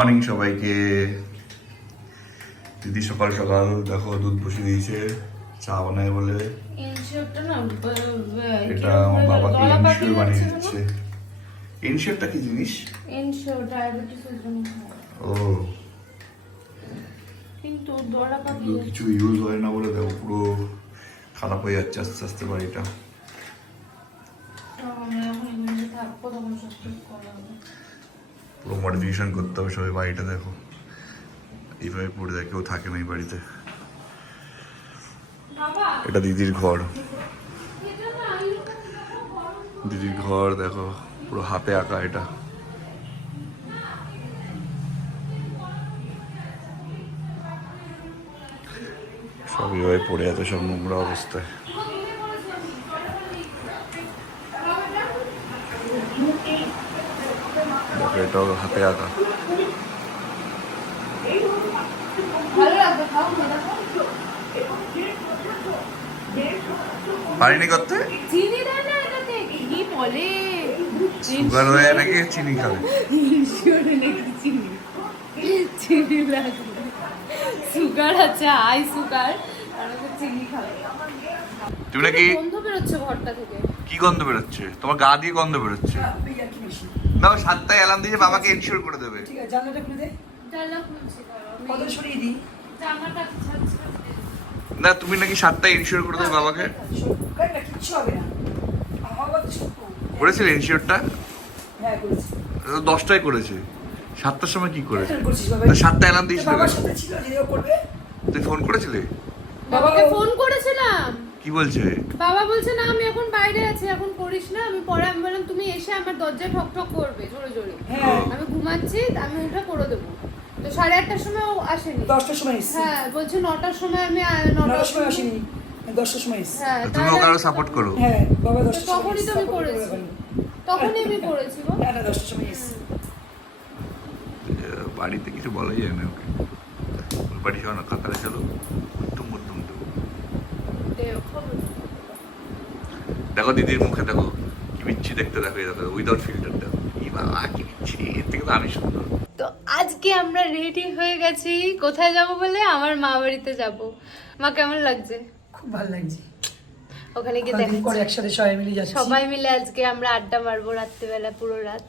Morning সবাইকে। দিদি সকাল সকাল দেখো দুধ বসিয়ে দিয়েছে, চা বানায় বলে। এটা আমার বাবাকে ইনশিওর বানিয়ে দিচ্ছে। ইনশিওরটা কি জিনিস? ইনশিওর ডায়াবেটিসের জন্য ও, কিন্তু দড়া পাখি কিছু ইউজ হয় না বলে দেখো পুরো খারাপ হয়ে যাচ্ছে আস্তে আস্তে বাড়িটা। পুরো মডিফিকেশন করতে হবে সবাই। বাড়িটা দেখো এইভাবে পড়ে যায়, কেউ থাকে না এই বাড়িতে। এটা দিদির ঘর, দিদির ঘর দেখো পুরো হাতে আঁকা। এটা সব এইভাবে পড়ে আছে, সব নোংরা অবস্থায়। দেখো এটাও হাতে আঁকা। পারিনি করতে, চিনি দেয় না এটাতে, কি বলে সুগার হয়ে নাকি চিনি খাবে? ইনশিওরে নাকি চিনি চিনি লাগবে, সুগার আছে, হাই সুগার, আর ওকে চিনি খাবে। তুমি নাকি গন্ধ বেরোচ্ছে ঘরটা থেকে। কি গন্ধ বেরোচ্ছে? তোমার গা দিয়ে গন্ধ বেরোচ্ছে। না, 7টায় অ্যালার্ম দিয়ে বাবাকে ইনশিওর করে দেবে। ঠিক আছে, জানলাটা খুলে দে। জানলা খুলছি, কত সরিয়ে দিই? জামাটা ছাড়ছি। না, তুমি নাকি 7টায় ইনশিওর করে দেবে বাবাকে। না, কিচ্ছু হবে না। আমার বাবা তো ছোট। করেছিলে ইনশিওরটা? হ্যাঁ, করেছি। 10টায় করেছে, 7টার সময় কি করেছে? কেন করেছিস বাবা? 7টায় অ্যালার্ম দিয়েছিল। বাবার সাথে ছিল যে ও করবে। তুই ফোন করেছিলে? বাবাকে ফোন করেছিলাম, কি বলছে? বাবা বলছে না আমি এখন বাইরে আছি, এখন করিস না। আমি পরে আমি বললাম তুমি এসে আমার দরজায় ঠক ঠক করবে জোরে জোরে। হ্যাঁ। আমি ঘুমাচ্ছি, আমি উঠে করে দেবো। তো 8:30টার সময় ও আসেনি। 10টার সময় এসেছি। হ্যাঁ, বলছে 9টার সময় আমি 9টার সময় আসিনি। 10টার সময় এসেছি। হ্যাঁ, তুমি ওকে আরো সাপোর্ট করো। হ্যাঁ, বাবা তো 10টার সময় তখনই তো আমি করেছি, তখনই আমি করেছি গো। না, 10টার সময় এসেছি। বাড়িতে কিছু বলাই যায় না ওকে। ওর বাড়ি যাও না, কাতারে চলো, টুম টুম টুম। দেখো দিদির মুখে দেখো কি বিচ্ছি দেখতে, দেখো এই দেখো উইদাউট ফিল্টার দেখো, কি বাবা কি বিচ্ছি। এর থেকে তো আমি সুন্দর। তো আজকে আমরা রেডি হয়ে গেছি, কোথায় যাব বলে? আমার মা বাড়িতে যাব। মা কেমন লাগছে? খুব ভালো লাগছে। ওখানে গিয়ে কদিন দেখাচ্ছি। পরে একসাথে সবাই মিলে যাচ্ছি। সবাই মিলে আজকে আমরা আড্ডা মারবো রাত্রিবেলা পুরো রাত।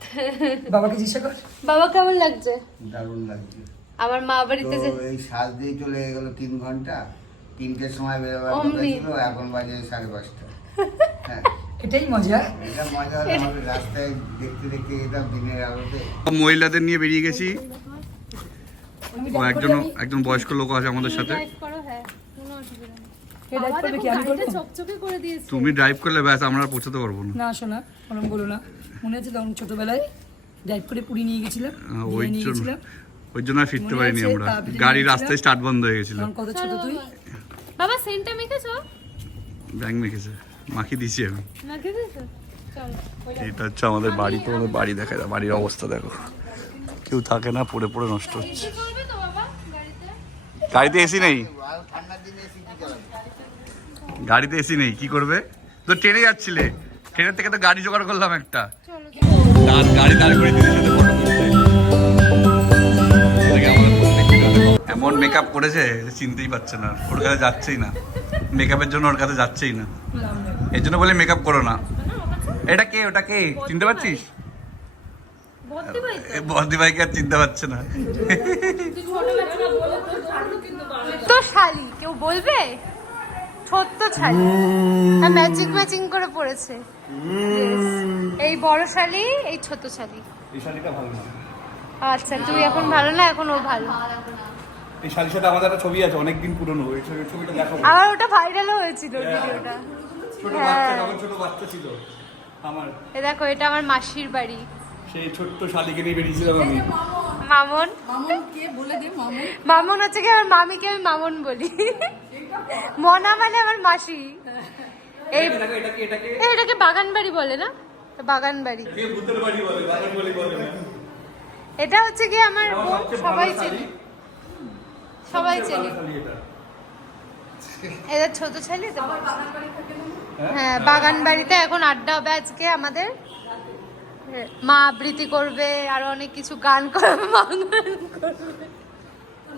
বাবাকে জিজ্ঞাসা কর। বাবা কেমন লাগছে? দারুণ লাগছে। আমার মা বাড়িতে তো যে এই সাজ দিয়ে চলে গেল 3 ঘন্টা। 3টের সময় বেরোবার কথা অমনি। ছিল, এখন বাজে 5:30। হ্যাঁ, এটাই মজা। এটা মজা হলো। আমাদের রাস্তায় দেখতে দেখতে যেতাম দিনের আলোতে। মহিলাদের নিয়ে বেরিয়ে গেছি। আমি ও একজন বয়স্ক লোক আছে আমাদের সাথে। ড্রাইভ করো, হ্যাঁ, কোনো অসুবিধা নেই। কে drive বাবা করবে দেখো কি? আমি গাড়িটা করবো? চকচকে করে দিয়েছে। তুমি ড্রাইভ করলে ব্যাস, আমরা আর পৌঁছাতে পারবো না। না শোনা, ওরম বলো না। মনে আছে তখন ছোটবেলায় ড্রাইভ করে পুরী নিয়ে গেছিলাম, ওই নিয়ে জন্য গেছিলাম। ওই জন্য আর ফিরতে মনে পারিনি আছে, আমরা। তারপরে গাড়ি নিয়ে রাস্তায় স্টার্ট বন্ধ হয়ে গেছিল। তখন কত ছোট তুই। বাবা সেন্টটা মেখেছো? ব্যাং মেখেছে, মাখিয়ে দিয়েছি আমি। মেখে দিয়েছো? চলো। এটা হচ্ছে আমাদের বাড়ি। তো আমাদের বাড়ি দেখা যায়, বাড়ির অবস্থা দেখো, কেউ থাকে না, পড়ে পড়ে নষ্ট হচ্ছে। এসি করবে তো বাবা গাড়িতে? গাড়িতে এসি নেই, আর ঠান্ডার দিনে এসে কি চালাবে? গাড়িতে এসি নেই, কি করবে? তো ট্রেনে যাচ্ছিলে, ট্রেনের থেকে তো গাড়ি জোগাড় করলাম একটা। গাড়ি দাঁড় করে দিদি সাথে ফটো তুলছে। এমন মেকআপ করেছে যে চিনতেই পারছে না, ওর কাছে যাচ্ছেই না। মেকআপের জন্য ওর কাছে যাচ্ছেই না, এর জন্য বলে মেকআপ করো না। এটা কে, ওটা কে চিনতে পারছিস? ভর্তি ভাই তো? বর্দি ভাইকে আর চিনতে পারছে না। তো শালি কেউ বলবে? ছোট্ট শালি, আর ম্যাচিং ম্যাচিং করে পড়েছে। Yes. এই বড় শালি, এই ছোট শালি। এই শাড়িটা ভালো না। আচ্ছা, তুই এখন ভালো না, এখন ও ভালো। এই শাড়ির সাথে আমাদের একটা ছবি আছে, অনেকদিন পুরনো। এই ছবিটা দেখো। আমার ওটা ভাইরালও হয়েছিল ভিডিওটা। ছোট হ্যাঁ। বাচ্চা, তখন ছোট বাচ্চা ছিল আমার। এ দেখো, এটা আমার মাসির বাড়ি। সেই ছোট্ট শালিকে নিয়ে বেরিয়েছিলাম আমি। মামন, মামুন কে বলে দে। মামুন মামন হচ্ছে কি আমার মামিকে আমি মামন বলি। মনা মানে আমার মাসি। এই এটাকে বাগান বাড়ি বলে না? বাগান বাড়ি। ভূতের বাড়ি বলে, বাগান বাড়ি বলে না। এটা হচ্ছে কি আমার বোন, সবাই চেনে, সবাই চেনে। এটা ছোট ছেলে তো। হ্যাঁ, বাগান বাড়িতে এখন আড্ডা হবে আজকে আমাদের। মা আবৃত্তি করবে, আরো অনেক কিছু গান করবে, মা গান করবে।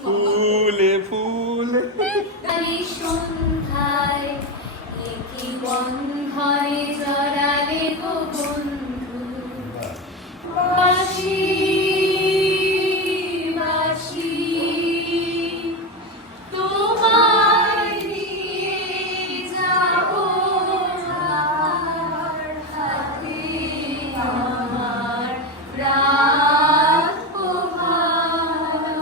ফুলে ফুলে এই সন্ধ্যায় একই বন্ধনে জড়ালে গো বন্ধু, বাঁশি বাঁশি তোমায় নিয়ে যাবো যার হাতে আমার প্রাণ পোহানো।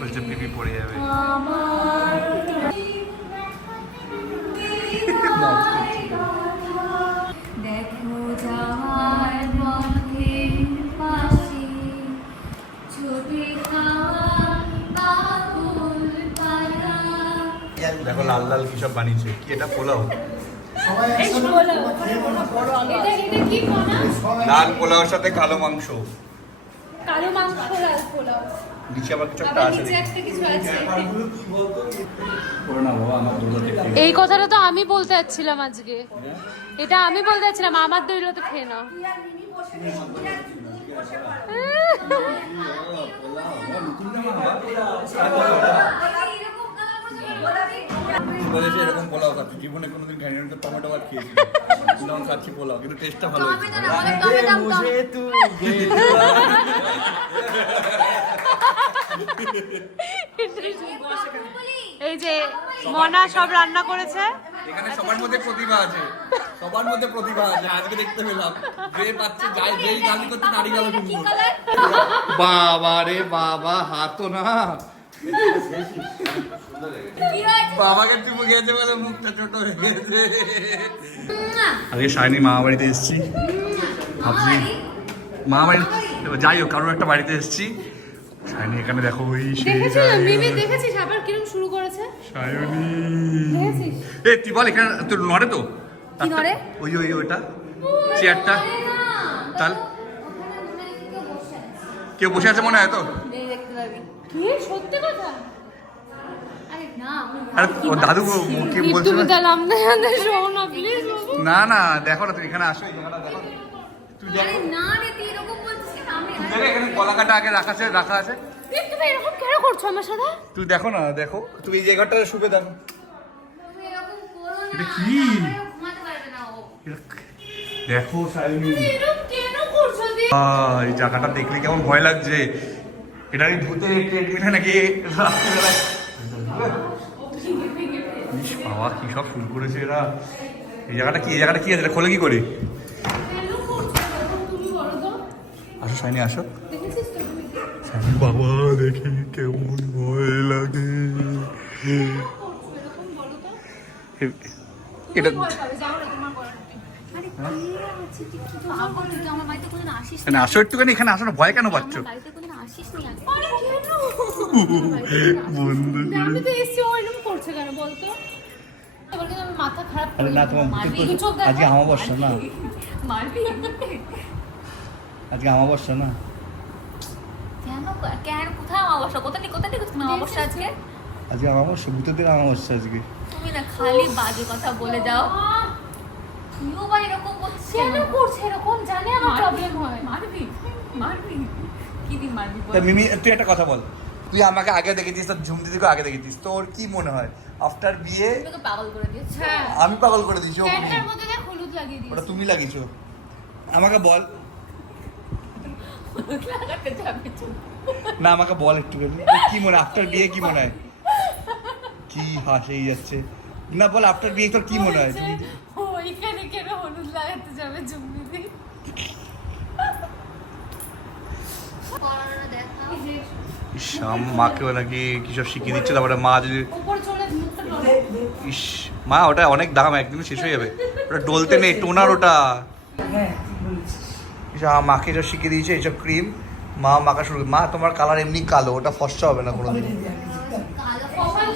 বলছে পিপি পড়ে যাবে। দেখো যাওয়ার পথে পাশে ছবি খাওয়া বাবুল পাড়া। দেখো লাল লাল কি সব বানিয়েছে, কি এটা পোলাও? এটা কি পোনা? লাল পোলাওর সাথে কালো মাংস, কালো মাংস লাল পোলাও, নিচে আবার কিছু একটা আবার আছে। নিচে একটা কিছু আছে। করো না বাবা, আমার দৌড়াতে এই কথাটা তো আমি বলতে যাচ্ছিলাম আজকে, এটা আমি বলতে যাচ্ছিলাম, আমার দইলো তো খেয়ে নাও। বলেছে এরকম পোলাও খাচ্ছি, জীবনে কোনোদিন খাইনি, আমি তো টমেটো ভাত খেয়েছি, তখন খাচ্ছি পোলাও, কিন্তু টেস্টটা ভালো হয়েছে। এই যে মনা সব রান্না করেছে, এখানে সবার মধ্যে প্রতিভা আছে, সবার মধ্যে প্রতিভা আছে, আজকে দেখতে পেলাম যে পাচ্ছে যাই যেই গালি করতে নারী গালো শুনবো। বাবা রে বাবা, হাতও না বাবাকে চুপ গেছে বলে মুখটা ছোট হয়ে গেছে। আজকে শাইনি মামা বাড়িতে এসেছি, ভাবছি মামা বাড়ি যাই হোক কারোর একটা বাড়িতে এসেছি। শাইনি এখানে দেখো, ওই দেখেছিস আবার কিরকম শুরু করেছে। শাইনি দেখেছিস? এ তুই বল এখানে তোর নড়ে তো? কি নড়ে? ওই ওই ওইটা চেয়ারটা, তাহলে কেউ বসে আছে মনে হয় তো? কি সত্যি কথা? আরে না, আরে ও দাদু কি বলছে? তুমি দিলাম না, শোনো না প্লিজ। না না দেখো না, তুমি এখানে আসো, এই জায়গাটা দেখো। তুই দেখ, আরে না রে, তুই এরকম বলছিস কেন? আমি দেখো এখানে গলাকাটা আগে রাখা আছে। তুমি এরকম কেন করছো আমার সাথে? তুই দেখো না, দেখো তুমি এই জায়গাটা শুবে দেখো। তুমি এরকম করো না, এটা কি? ঘুমাতে পারবে না ও। দেখো শাইনি, তুমি এরকম কেন করছো দি? এই জায়গাটা দেখলে কেমন ভয় লাগছে। এটা কি ভূতে ট্রিটমেন্ট নাকি রাত্রিবেলায়? ইস বাবা, কি সব শুরু করেছে এরা। এই জায়গাটা কি আছে? এটা খোলে কি করে? কেন করছো এরকম? তুমি বলো তো। আসো শাইনি, আসো। দেখেছিস তো তুমি? শাইনি বাবা, দেখি কেমন ভয় লাগে। এরকম বলো তো। এটা তুমি ভয় পাবে, যাও না তোমার ঘরে। আরে কে আছে? তুই কি তো আগল, তুই তো আমার বাড়িতে কোনদিন আসিস এখানে আসো একটুখানি, এখানে আসো না, ভয় কেন পাচ্ছ? আমার বাড়িতে কোনদিন আসিস নি আগে। আরে কেন? বন্ধু আমি তো এসছি, ও এরকম করছে কেন বলতো? এবার কিন্তু আমার মাথা খারাপ করে আরে না, তোমার মারবি। ভূতের তো চোখ দেখো। আজকে অমাবস্যা না, মারবি। আজকে অমাবস্যা না। কেন কেন কোথায় অমাবস্যা? কোথায় অমাবস্যা আজকে? আজকে অমাবস্যা, ভূতেদের অমাবস্যা আজকে। তুমি না খালি বাজে কথা বলে যাও। তুইও বা এরকম করছিস কেন? করছে এরকম, জানে আমার প্রবলেম হয়। মারবি কি দিন মারবি বল? তা মিমি, তুই একটা কথা বল, তুই আমাকে আগে দেখেছিস, তোর ঝুম দিদিকে আগে দেখেছিস, তোর কি মনে হয় আফটার বিয়ে? তোকে পাগল করে দিয়েছে। হ্যাঁ, আমি পাগল করে দিয়েছি? ও প্যান্টের মধ্যে দেখ হলুদ লাগিয়ে ওটা দিয়েছে। তুমি লাগিয়েছো? আমাকে বল লাগাতে যাবে তো। না, আমাকে বল একটুখানি, কি মনে আফটার বিয়ে কি মনে হয়? কি হাসেই যাচ্ছে না, বল আফটার বিয়ে তোর কি মনে হয়? তুমি ওইখানে কেন হলুদ লাগাতে যাবে জুমদিদি? ইস, মাকেও নাকি কিসব শিখিয়ে দিচ্ছে, তারপরে মা যদি উপর চলে মুখটা ডলে। ইস, মা ওটা অনেক দাম, একদিন শেষ হয়ে যাবে, ওটা ডলতে নেই, টোনার ওটা। হ্যাঁ ঠিক বলেছিস। ইস, মাকে এসব শিখিয়ে দিয়েছে, এইসব ক্রিম মা মাখা শুরু। মা তোমার কালার এমনি কালো, ওটা ফর্সা হবে না কোনোদিন। কালো ফসল